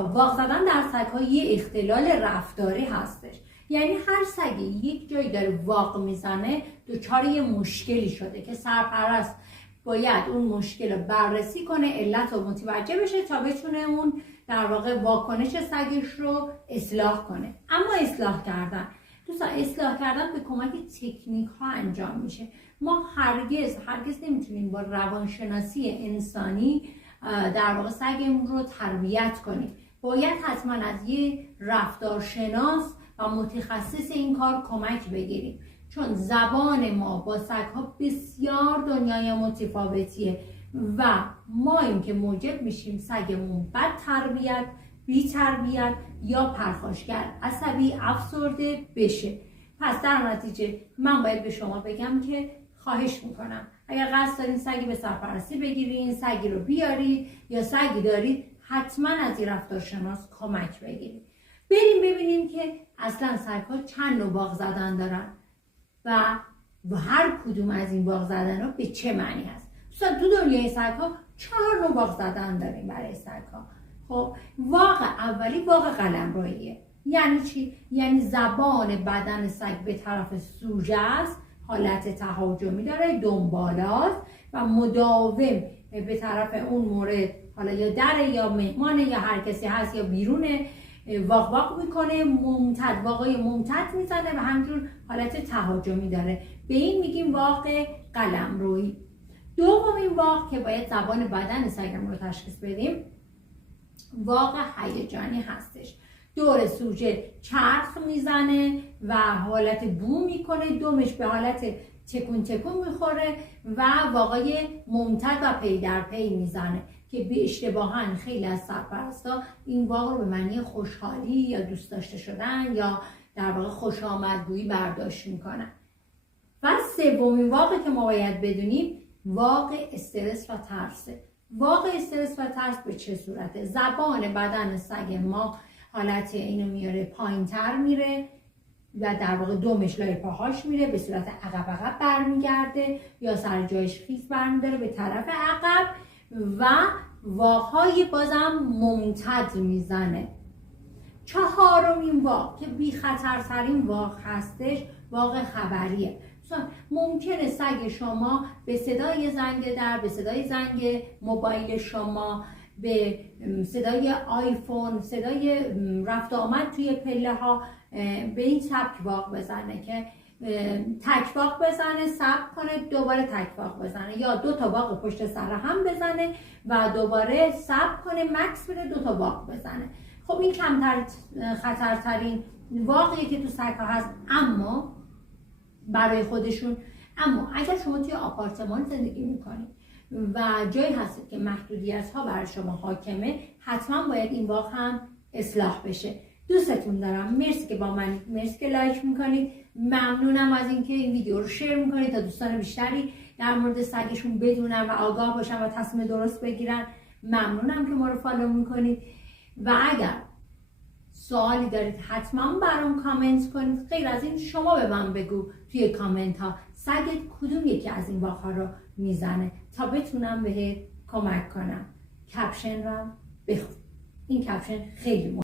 سگ‌ها. واق زدن در سگ‌ها یه اختلال رفتاری هستش، یعنی هر سگی یک جایی داره واق میزنه دچار یه مشکلی شده که سرپرست باید اون مشکل رو بررسی کنه، علت رو متوجه بشه تا بتونه اون در واقع واکنش سگش رو اصلاح کنه. اما اصلاح کردن دوستان، اصلاح کردن به کمک تکنیک ها انجام میشه. ما هرگز نمیتونیم با روانشناسی انسانی در واقع سگمون رو تربیت کنیم. باید حتما از یه رفتارشناس و متخصص این کار کمک بگیریم، چون زبان ما با سگ‌ها بسیار دنیای متفاوتیه و ما این که موجب میشیم سگمون بد تربیت، بی تربیت یا پرخاشگر، عصبی، افسرده بشه. پس در نتیجه من باید به شما بگم که خواهش میکنم اگر قصد دارین سگی به سرپرستی بگیرین، سگی رو بیارید یا سگی دارید، حتما از این رفتارشناس کمک بگیرید. بریم ببینیم که اصلا سگ‌ها چند نوع واق زدن دارن و هر کدوم از این واق زدن ها به چه معنی هست. دوستان تو دنیای سگ‌ها 4 نوع واق زدن داریم برای سگ‌ها. خب واق اولی واق قلمروییه. یعنی چی؟ یعنی زبان بدن سگ به طرف سوژه است، حالت تهاجمی داره، دنبالات و مداوم به طرف اون مورد، حالا یا دره یا مهمانه یا هر کسی هست یا بیرونه، واق واق میکنه، واقعی ممتد میزنه و همجور حالت تهاجمی داره. به این میگیم واق قلمرویی. دومین واق که باید زبان بدن سگمون رو تشخیص بدیم، واق هیجانی هستش. دور سوژه چرخ میزنه و حالت بو میکنه، دمش به حالت تکون تکون میخوره و واقعی ممتد و پی در پی میزنه که به اشتباهاً خیلی از سرپرستا این واق رو به معنی خوشحالی یا دوست داشته شدن یا در واقع خوش آمدگویی برداشت میکنن. و سومین واقعی که ما باید بدونیم واق استرس و ترسه. واق استرس و ترس به چه صورته؟ زبان بدن سگ ما حالت اینو میاره پایین تر میره و در واقع دمش لای پاهاش میره، به صورت عقب برمیگرده یا سر جایش خیز برمیداره به طرف عقب و واقهای بازم ممتد میزنه. چهارمین واق که بی خطرترین واق هستش واق خبریه. ممکنه سگ شما به صدای زنگ در، به صدای زنگ موبایل شما، به صدای آیفون، صدای رفت آمد توی پله ها به این سبک واق بزنه که تک واق بزنه، صبر کنه، دوباره تک واق بزنه یا 2 تا واق پشت سر هم بزنه و دوباره صبر کنه، مکس بره 2 تا واق بزنه. خب این کمتر خطرترین واقعی که تو سگ‌ها هست اما برای خودشون. اما اگر شما توی آپارتمان زندگی میکنید و جایی هستید که محدودیت ها برای شما حاکمه، حتما باید این واق هم اصلاح بشه. دوستتون دارم. مرسی که با من، مرسی که لایک میکنید. ممنونم از اینکه این ویدیو رو شیر میکنید تا دوستان بیشتری در مورد سگشون بدونن و آگاه باشن و تصمیم درست بگیرن. ممنونم که ما رو فالو میکنید و اگر سوالی دارید حتما برام کامنت کنید. غیر از این شما به من بگو توی کامنت ها سگت کدوم یکی از این واقعا رو میزنه تا بتونم بهت کمک کنم. کپشن رو بخون. این کپشن خیلی مهمه.